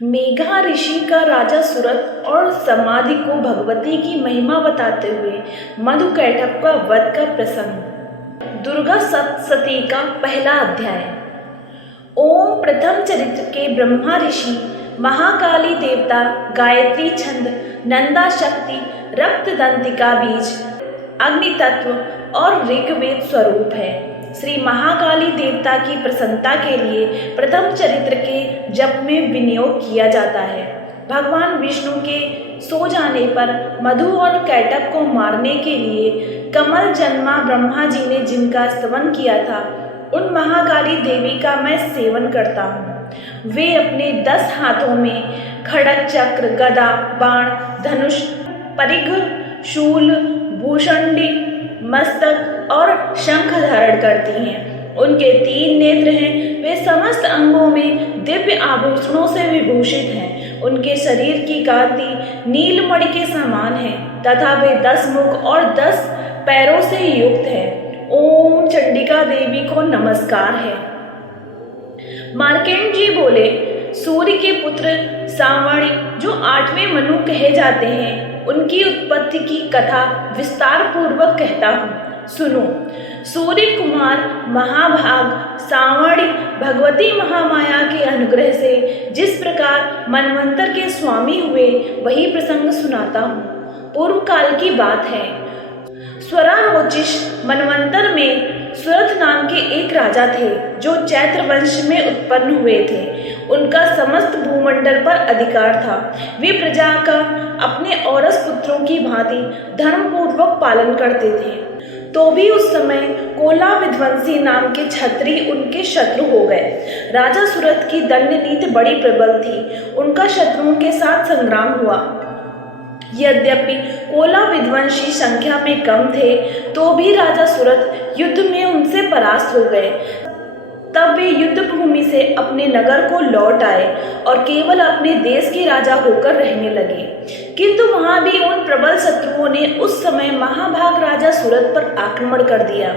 मेघा ऋषि का राजा सुरथ और समाधि को भगवती की महिमा बताते हुए मधुकैटभ का वध का प्रसंग। दुर्गा सप्तशती का पहला अध्याय। ओम प्रथम चरित्र के ब्रह्मा ऋषि महाकाली देवता गायत्री छंद नंदा शक्ति रक्त दंतिका बीज अग्नि तत्व और ऋग्वेद स्वरूप है। श्री महाकाली देवता की प्रसन्नता के लिए प्रथम चरित्र के जप में विनियोग किया जाता है। भगवान विष्णु के सो जाने पर मधु और कैटभ को मारने के लिए कमल जन्मा ब्रह्मा जी ने जिनका स्तवन किया था, उन महाकाली देवी का मैं सेवन करता हूँ। वे अपने 10 हाथों में खड़ग चक्र गदा बाण धनुष परिघ शूल भूषंडी मस्तक और शंख धारण करती हैं। उनके 3 नेत्र हैं। वे समस्त अंगों में दिव्य आभूषणों से विभूषित हैं। उनके शरीर की कांति नीलमणि के समान है तथा वे 10 मुख और 10 पैरों से युक्त है। ओम चंडिका देवी को नमस्कार है। मार्केंड जी बोले, सूर्य के पुत्र सांवरी जो 8वें मनु कहे जाते हैं, उनकी उत्पत्ति की कथा विस्तार पूर्वक कहता हूँ, सुनो। सूर्य कुमार महाभाग सांवरी भगवती महामाया के अनुग्रह से जिस प्रकार मनवंतर के स्वामी हुए, वही प्रसंग सुनाता हूँ। पूर्व काल की बात है। स्वरारोचिष मनवंतर में सुरथ नाम के एक राजा थे जो चैत्र वंश में उत्पन्न हुए थे। उनका समस्त भूमंडल पर अधिकार था। वे प्रजा का अपने औरस पुत्रों की भांति धर्मपूर्वक पालन करते थे। तो भी उस समय कोला विध्वंसी नाम के क्षत्रिय उनके शत्रु हो गए। राजा सुरथ की दंड नीति बड़ी प्रबल थी। उनका शत्रुओं के साथ संग्राम हुआ। यद्यपि कोला विध्वंसी संख्या में कम थे, तो भी राजा सुरथ युद्ध में उनसे परास्त हो गए। तब वे युद्ध भूमि से अपने नगर को लौट आए और केवल अपने देश के राजा होकर रहने लगे। किंतु वहां भी उन प्रबल शत्रुओं ने उस समय महाभाग राजा सुरथ पर आक्रमण कर दिया।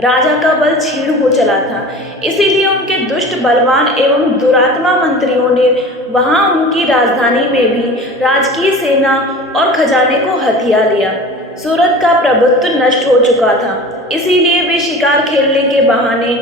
राजा का बल क्षीण हो चला था, इसीलिए उनके दुष्ट बलवान एवं दुरात्मा मंत्रियों ने वहां उनकी राजधानी में भी राजकीय सेना और खजाने को हथिया लिया। सुरथ का प्रभुत्व नष्ट हो चुका था, इसीलिए वे शिकार खेलने के बहाने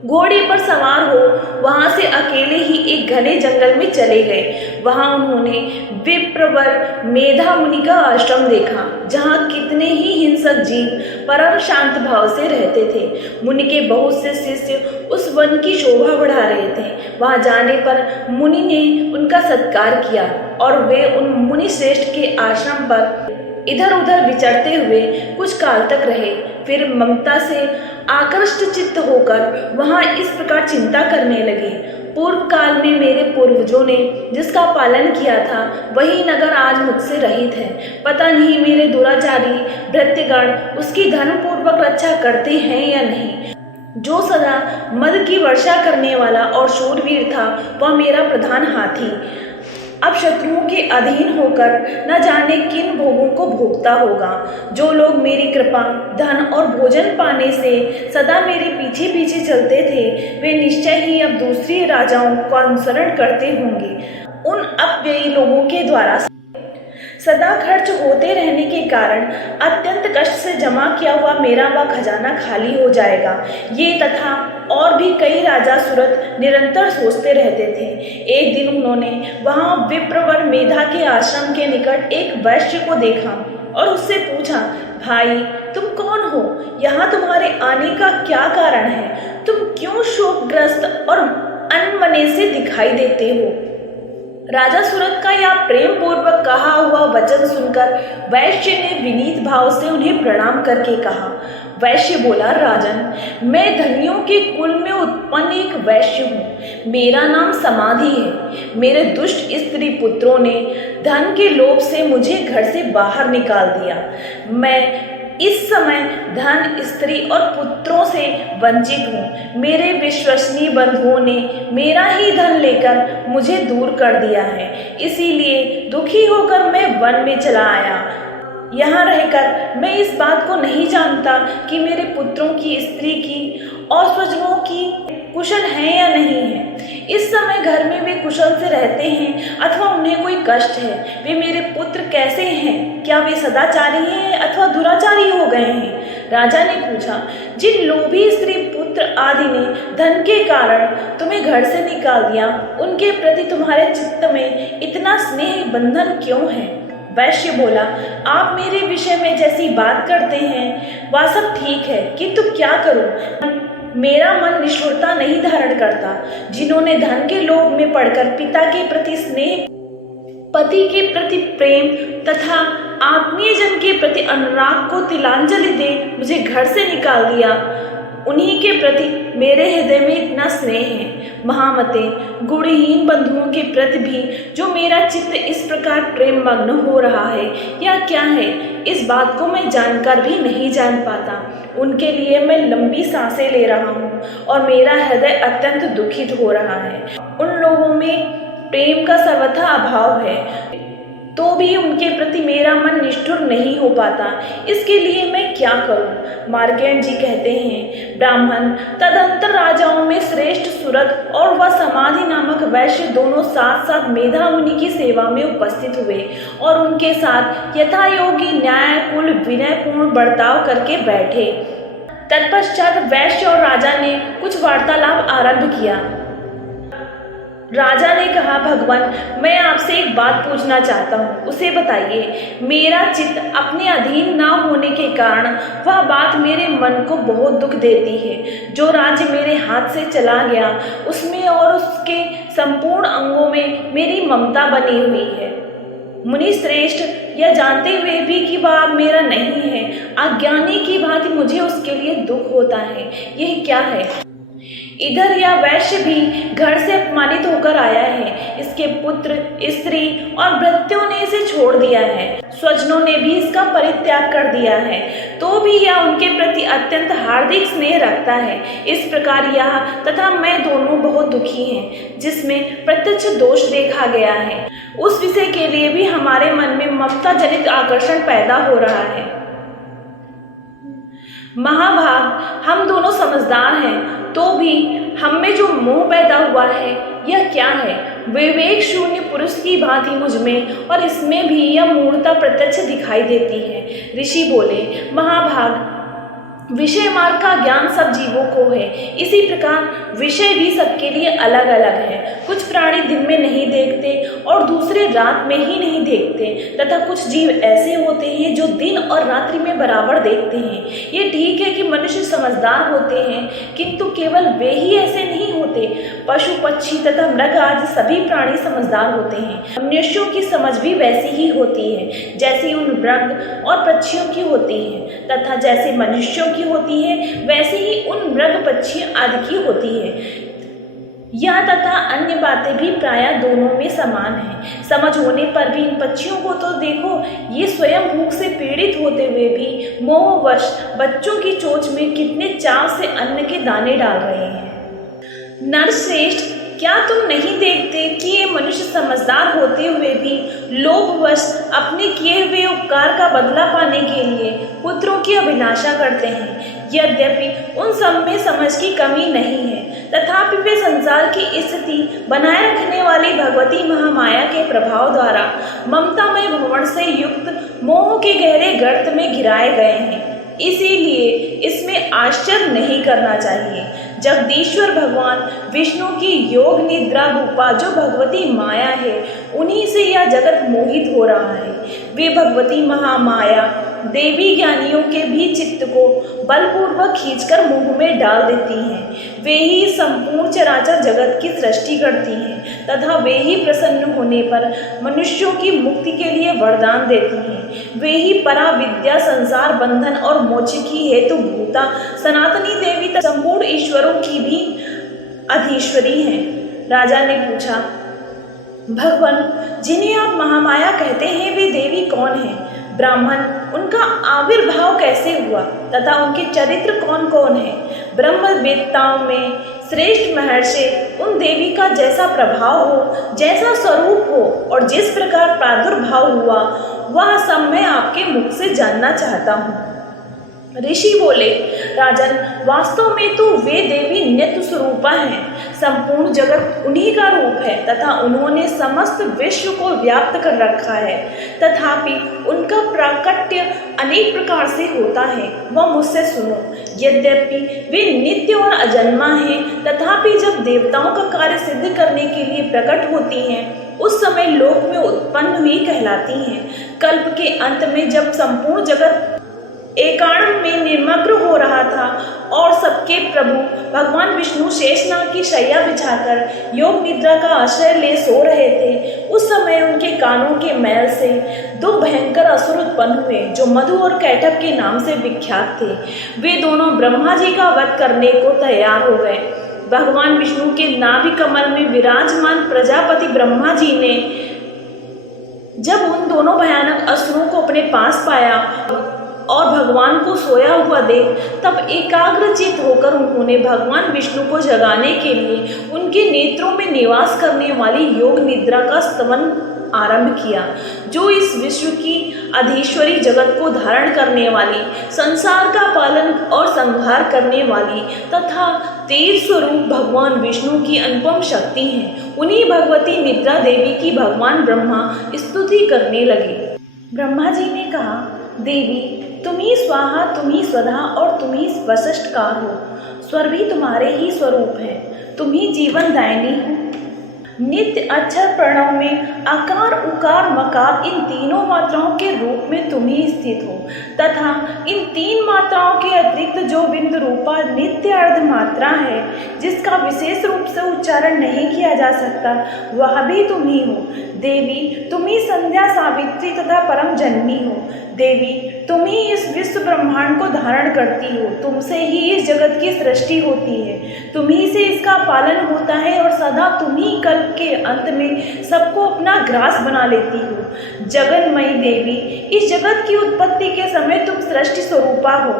घोड़े पर सवार हो वहां से अकेले ही एक घने जंगल में चले गए। वहां उन्होंने विप्रवर मेधा मुनि का आश्रम देखा, जहां कितने ही हिंसक जीव परम शांत भाव से रहते थे। मुनि के बहुत से शिष्य उस वन की शोभा बढ़ा रहे थे। वहां जाने पर मुनि ने उनका सत्कार किया और वे उन मुनि श्रेष्ठ के आश्रम पर इधर उधर विचरते हुए कुछ काल तक रहे। फिर ममता से आकृष्ट चित्त होकर वहां इस प्रकार चिंता करने लगे, पूर्व काल में मेरे पूर्वजों ने जिसका पालन किया था, वही नगर आज मुझसे रहित है। पता नहीं मेरे दुराचारी भृत्यगण उसकी धर्मपूर्वक रक्षा करते हैं या नहीं। जो सदा मद की वर्षा करने वाला और शूरवीर था, वह मेरा प्रधान हाथी अब शत्रुओं के अधीन होकर न जाने किन भोगों को भोगता होगा। जो लोग मेरी कृपा धन और भोजन पाने से सदा मेरे पीछे पीछे चलते थे, वे निश्चय ही अब दूसरे राजाओं का अनुसरण करते होंगे। उन अपव्ययी लोगों के द्वारा सदा खर्च होते रहने के कारण अत्यंत कष्ट से जमा किया हुआ मेरा वह खजाना खाली हो जाएगा। ये तथा और भी कई राजा सुरथ निरंतर सोचते रहते थे। एक दिन उन्होंने वहां विप्रवर मेधा के आश्रम के निकट एक वैश्य को देखा और उससे पूछा, भाई तुम कौन हो? यहाँ तुम्हारे आने का क्या कारण है? तुम क्यों शोकग्रस्त और अनमने से दिखाई देते हो? राजा सुरथ का यह प्रेम पूर्वक कहा हुआ वचन सुनकर वैश्य ने विनीत भाव से उन्हें प्रणाम करके कहा। वैश्य बोला, राजन, मैं धनियों के कुल में उत्पन्न एक वैश्य हूँ। मेरा नाम समाधि है। मेरे दुष्ट स्त्री पुत्रों ने धन के लोभ से मुझे घर से बाहर निकाल दिया। मैं इस समय धन स्त्री और पुत्रों से वंचित हूँ। मेरे विश्वसनीय बंधुओं ने मेरा ही धन लेकर मुझे दूर कर दिया है, इसीलिए दुखी होकर मैं वन में चला आया। यहाँ रहकर मैं इस बात को नहीं जानता कि मेरे पुत्रों की स्त्री की और स्वजनों की कुशल हैं या नहीं है। इस समय घर में वे कुशल से रहते कष्ट है। वे मेरे पुत्र कैसे हैं? क्या वे सदाचारी हैं अथवा दुराचारी हो गए हैं? राजा ने पूछा, जिन लोभी स्त्री पुत्र आदि ने धन के कारण तुम्हें घर से निकाल दिया, उनके प्रति तुम्हारे चित्त में इतना स्नेह बंधन क्यों है? वैश्य बोला, आप मेरे विषय में जैसी बात करते हैं वह सब ठीक है, किंतु क्या करूं? मेरा मन निष्ठुरता नहीं धारण करता। जिन्होंने धन के लोभ में पड़कर पिता के प्रति स्नेह, पति के प्रति प्रेम तथा आत्मीय जन के प्रति अनुराग को तिलांजलि दे मुझे घर से निकाल दिया, उन्हीं के प्रति मेरे हृदय में इतना स्नेह है। महामते, गुणहीन बंधुओं के प्रति भी जो मेरा चित्त इस प्रकार प्रेम मग्न हो रहा है, यह क्या है? इस बात को मैं जानकर भी नहीं जान पाता। उनके लिए मैं लंबी सांसें ले रहा हूँ और मेरा हृदय अत्यंत दुखित हो रहा है। उन लोगों में प्रेम का सर्वथा अभाव है, तो भी उनके प्रति मेरा मन निष्ठुर नहीं हो पाता। इसके लिए मैं क्या करूं? मार्कंडेय जी कहते हैं, ब्राह्मण तदंतर राजाओं में श्रेष्ठ सुरत और वह समाधि नामक वैश्य दोनों साथ साथ मेधा मुनि की सेवा में उपस्थित हुए और उनके साथ यथायोगी न्यायकुल विनयपूर्ण बर्ताव करके बैठे। तत्पश्चात वैश्य और राजा ने कुछ वार्तालाप आरंभ किया। राजा ने कहा, भगवान, मैं आपसे एक बात पूछना चाहता हूँ, उसे बताइए। मेरा चित्त अपने अधीन न होने के कारण वह बात मेरे मन को बहुत दुख देती है। जो राज्य मेरे हाथ से चला गया उसमें और उसके संपूर्ण अंगों में मेरी ममता बनी हुई है। मुनि श्रेष्ठ, यह जानते हुए भी कि वह मेरा नहीं है, अज्ञानी की भांति मुझे उसके लिए दुख होता है। यह क्या है? इधर यह वैश्य भी घर से अपमानित होकर आया है। इसके पुत्र, स्त्री और भृत्यों ने इसे छोड़ दिया है। स्वजनों ने भी इसका परित्याग कर दिया है, तो भी यह उनके प्रति अत्यंत हार्दिक स्नेह रखता है। इस प्रकार यह तथा मैं दोनों बहुत दुखी हैं, जिसमें प्रत्यक्ष दोष देखा गया है। उस विषय के लिए भी हमारे मन में ममता जनित आकर्षण पैदा हो रहा है। महाभाग, हम दोनों समझदार हैं, तो भी हम में जो मोह पैदा हुआ है यह क्या है? विवेक शून्य पुरुष की भांति मुझ में और इसमें भी यह मूढ़ता प्रत्यक्ष दिखाई देती है। ऋषि बोले, महाभाग, विषय मार्ग का ज्ञान सब जीवों को है, इसी प्रकार विषय भी सबके लिए अलग अलग है। कुछ प्राणी दिन में नहीं देखते और दूसरे रात में ही नहीं देखते, तथा कुछ जीव ऐसे होते हैं जो दिन और रात्रि में बराबर देखते हैं। ये ठीक है कि मनुष्य समझदार होते हैं, किंतु केवल वे ही ऐसे नहीं होते। पशु पक्षी तथा मृग आदि सभी प्राणी समझदार होते हैं। मनुष्यों की समझ भी वैसी ही होती है जैसी उन मृग और पक्षियों की होती है, तथा जैसे मनुष्यों की होती है वैसे ही उन मृग पक्षी आदि की होती है। यह तथा अन्य बातें भी प्रायः दोनों में समान हैं। समझ होने पर भी इन पक्षियों को तो देखो, ये स्वयं भूख से पीड़ित होते हुए भी मोहवश बच्चों की चोंच में कितने चाव से अन्न के दाने डाल रहे हैं। नरश्रेष्ठ, क्या तुम नहीं देखते कि ये मनुष्य समझदार होते हुए भी लोभवश अपने किए हुए उपकार का बदला पाने के लिए पुत्रों की अभिलाषा करते हैं? यद्यपि उन सब में समझ की कमी नहीं है, तथापि वे संसार की स्थिति बनाए रखने वाली भगवती महामाया के प्रभाव द्वारा ममतामय भवन से युक्त मोह के गहरे गर्त में गिराए गए हैं। इसीलिए इसमें आश्चर्य नहीं करना चाहिए। जगदीश्वर भगवान विष्णु की योग निद्रा रूपा जो भगवती माया है, उन्हीं से यह जगत मोहित हो रहा है। वे भगवती महामाया देवी ज्ञानियों के भी चित्त को बलपूर्वक खींचकर मोह में डाल देती हैं। वे ही संपूर्ण चराचर जगत की सृष्टि करती हैं तथा वे ही प्रसन्न होने पर मनुष्यों की मुक्ति के लिए वरदान देती हैं। वे ही परा विद्या, संसार बंधन और मोक्ष की हेतु भूता सनातनी देवी तथा संपूर्ण ईश्वरों की भी अधीश्वरी हैं। राजा ने पूछा, भगवान, जिन्हें आप महामाया कहते हैं वे देवी कौन हैं? ब्राह्मण, उनका आविर्भाव कैसे हुआ तथा उनके चरित्र कौन कौन है? ब्रह्मवेत्ताओं में श्रेष्ठ महर्षि उन देवी का जैसा प्रभाव हो, जैसा स्वरूप हो और जिस प्रकार प्रादुर्भाव हुआ, वह सब मैं आपके मुख से जानना चाहता हूँ। ऋषि बोले, राजन, वास्तव में तो वे देवी नित्य स्वरूपा हैं। संपूर्ण जगत उन्हीं का रूप है तथा उन्होंने समस्त विश्व को व्याप्त कर रखा है। तथापि उनका प्राकट्य अनेक प्रकार से होता है, वह मुझसे सुनो। यद्यपि वे नित्य और अजन्मा हैं, तथापि जब देवताओं का कार्य सिद्ध करने के लिए प्रकट होती हैं, उस समय लोक में उत्पन्न हुई कहलाती हैं। कल्प के अंत में जब संपूर्ण जगत एकांत में निमग्न हो रहा था और सबके प्रभु भगवान विष्णु शेषनाग की शैया बिछाकर योग निद्रा का आश्रय ले सो रहे थे, उस समय उनके कानों के मैल से दो भयंकर असुर उत्पन्न हुए जो मधु और कैटभ के नाम से विख्यात थे। वे दोनों ब्रह्मा जी का वध करने को तैयार हो गए। भगवान विष्णु के नाभि कमल में विराजमान प्रजापति ब्रह्मा जी ने जब उन दोनों भयानक असुरों को अपने पास पाया और भगवान को सोया हुआ देख, तब एकाग्रचित होकर उन्होंने भगवान विष्णु को जगाने के लिए उनके नेत्रों में निवास करने वाली योग निद्रा का स्तवन आरंभ किया, जो इस विश्व की अधीश्वरी जगत को धारण करने वाली, संसार का पालन और संहार करने वाली तथा तेज स्वरूप भगवान विष्णु की अनुपम शक्ति है। उन्हीं भगवती निद्रा देवी की भगवान ब्रह्मा स्तुति करने लगे। ब्रह्मा जी ने कहा, देवी तुम ही स्वाहा, तुम ही स्वधा और तुम ही वशिष्ठकार हो। स्वर भी तुम्हारे ही स्वरूप है, तुम ही जीवन दायिनी हो। नित्य अक्षर प्रणव में आकार उकार मकार इन तीनों मात्राओं के रूप में तुम ही स्थित हो तथा इन तीन मात्राओं के अतिरिक्त जो बिंदु रूपा नित्य अर्ध मात्रा है, जिसका विशेष रूप से उच्चारण नहीं किया जा सकता, वह भी तुम ही हो। देवी तुम ही संध्या, सावित्री तथा परम जन्मी हो। देवी तुम ही इस विश्व ब्रह्मांड को धारण करती हो, तुमसे ही इस जगत की सृष्टि होती है, तुम ही से इसका पालन होता है और सदा तुम ही कल्प के अंत में सबको अपना ग्रास बना लेती हो। जगन्मयी देवी, इस जगत की उत्पत्ति के समय तुम सृष्टि स्वरूपा हो,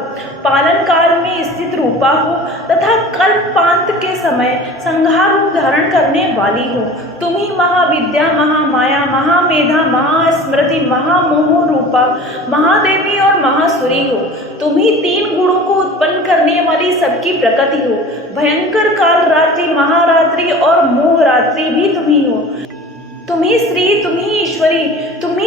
पालन काल में स्थित रूपा हो तथा कल्पांत के समय संहार रूप धारण करने वाली हो। तुम ही महाविद्या, महामाया, महामेधा, महास्मृति, महामोह रूपा महादेवी और महासुरी हो। तुम ही तीन गुणों को उत्पन्न करने वाली सबकी प्रकृति हो। भयंकर काल रात्रि, महारात्रि और मोह रात्रि भी तुम ही हो। तुम ही श्री, तुम ही ईश्वरी, तुम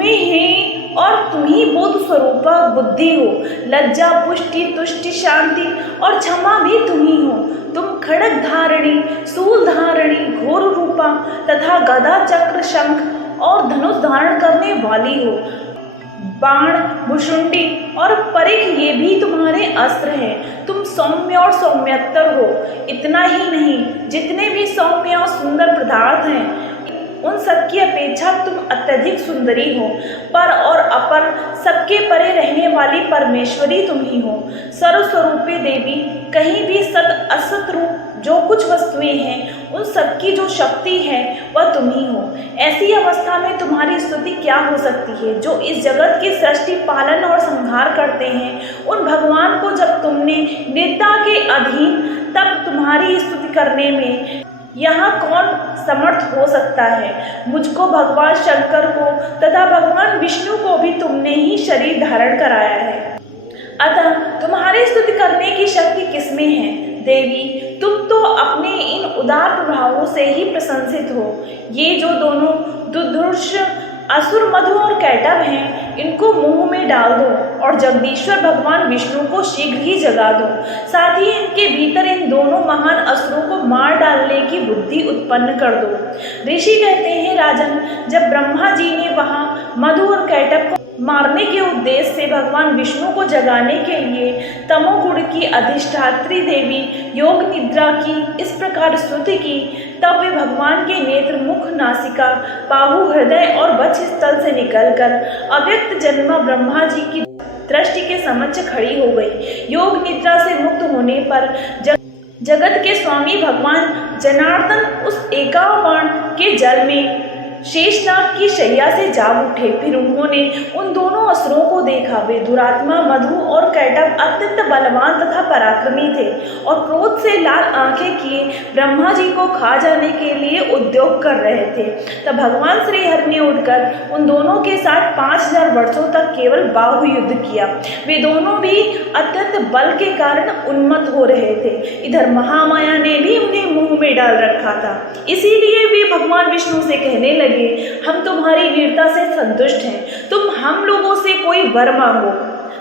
ही और तुम ही बोध स्वरूपा बुद्धि हो। लज्जा, पुष्टि, तुष्टि, शांति और क्षमा भी तुम ही हो। तुम खड़ग धारणी, सूल धारणी, घोर रूपा तथा गदा, चक्र, शंख और धनुष धारण करने वाली हो। बाण, भुषुंडी और परिख ये भी तुम्हारे अस्त्र हैं। तुम सौम्य और सौम्यतर हो। इतना ही नहीं, जितने भी सौम्य और सुंदर पदार्थ हैं, उन सबकी अपेक्षा तुम अत्यधिक सुंदरी हो। पर और अपर सबके परे रहने वाली परमेश्वरी तुम ही हो। सर्वस्वरूपी देवी, कहीं भी सत असत रूप जो कुछ वस्तुएं हैं, उन सबकी जो शक्ति है वह तुम ही हो। ऐसी अवस्था में तुम्हारी स्तुति क्या हो सकती है? जो इस जगत की सृष्टि, पालन और संहार करते हैं, उन भगवान को जब तुमने निद्रा के अधीन, तब तुम्हारी स्तुति करने में यहाँ कौन समर्थ हो सकता है? मुझको, भगवान शंकर को तथा भगवान विष्णु को भी तुमने ही शरीर धारण कराया है, अतः तुम्हारी स्तुति करने की शक्ति किसमें है? देवी तुम तो अपने इन उदार प्रभावों से ही प्रशंसित हो। ये जो दोनों दुर्धर्ष असुर मधु और कैटभ हैं, इनको मुंह में डाल दो और जगदीश्वर भगवान विष्णु को शीघ्र ही जगा दो। साथ ही इनके भीतर इन दोनों महान असुरों को मार डालने की बुद्धि उत्पन्न कर दो। ऋषि कहते हैं, राजन, जब ब्रह्मा जी ने वहाँ मधु और कैटभ को मारने के उद्देश्य से भगवान विष्णु को जगाने के लिए तमोगुण की अधिष्ठात्री देवी योग निद्रा की इस प्रकार स्तुति की, तब वे भगवान के नेत्र, मुख, नासिका, बाहु, हृदय और वक्ष स्थल से निकलकर अव्यक्त जन्मा ब्रह्मा जी की दृष्टि के समक्ष खड़ी हो गई। योग निद्रा से मुक्त होने पर जगत के स्वामी भगवान जनार्दन उस एकावन के जल में शेषनाग की शैया से जाग उठे। फिर उन्होंने उन दोनों असुरों को देखा। वे दुरात्मा मधु और कैटभ अत्यंत बलवान तथा पराक्रमी थे और क्रोध से लाल आंखें किए ब्रह्मा जी को खा जाने के लिए उद्योग कर रहे थे। तब भगवान श्री हरि ने उठकर उन दोनों के साथ 5000 वर्षों तक केवल बाहु युद्ध किया। वे दोनों भी अत्यंत बल के कारण उन्मत्त हो रहे थे। इधर महामाया ने भी उन्हें मुंह में डाल रखा था। इसीलिए वे भगवान विष्णु से कहने लगे, हम तुम्हारी वीरता से संतुष्ट हैं, तुम हम लोगों से कोई वर मांगो।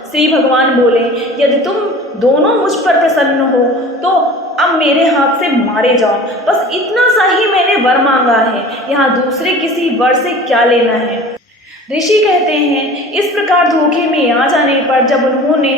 श्री भगवान बोले, यदि तुम दोनों मुझ पर प्रसन्न हो तो अब मेरे हाथ से मारे जाओ। बस इतना सा ही मैंने वर मांगा है, यहाँ दूसरे किसी वर से क्या लेना है। ऋषि कहते हैं, इस प्रकार धोखे में आ जाने पर जब उन्होंने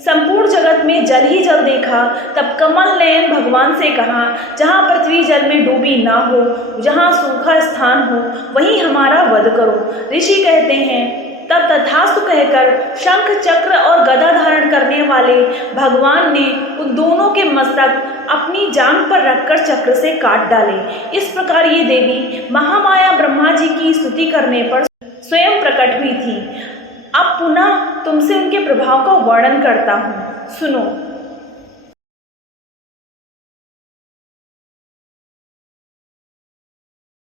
संपूर्ण जगत में जल ही जल देखा, तब कमल नयन भगवान से कहा, जहाँ पृथ्वी जल में डूबी ना हो, जहाँ सूखा स्थान हो, वहीं हमारा वध करो। ऋषि कहते हैं, तब तथास्तु कहकर शंख चक्र और गदा धारण करने वाले भगवान ने उन दोनों के मस्तक अपनी जांघ पर रखकर चक्र से काट डाले। इस प्रकार ये देवी महामाया ब्रह्मा जी की स्तुति करने पर स्वयं प्रकट हुई थी। अब पुनः तुमसे उनके प्रभाव का वर्णन करता हूँ, सुनो।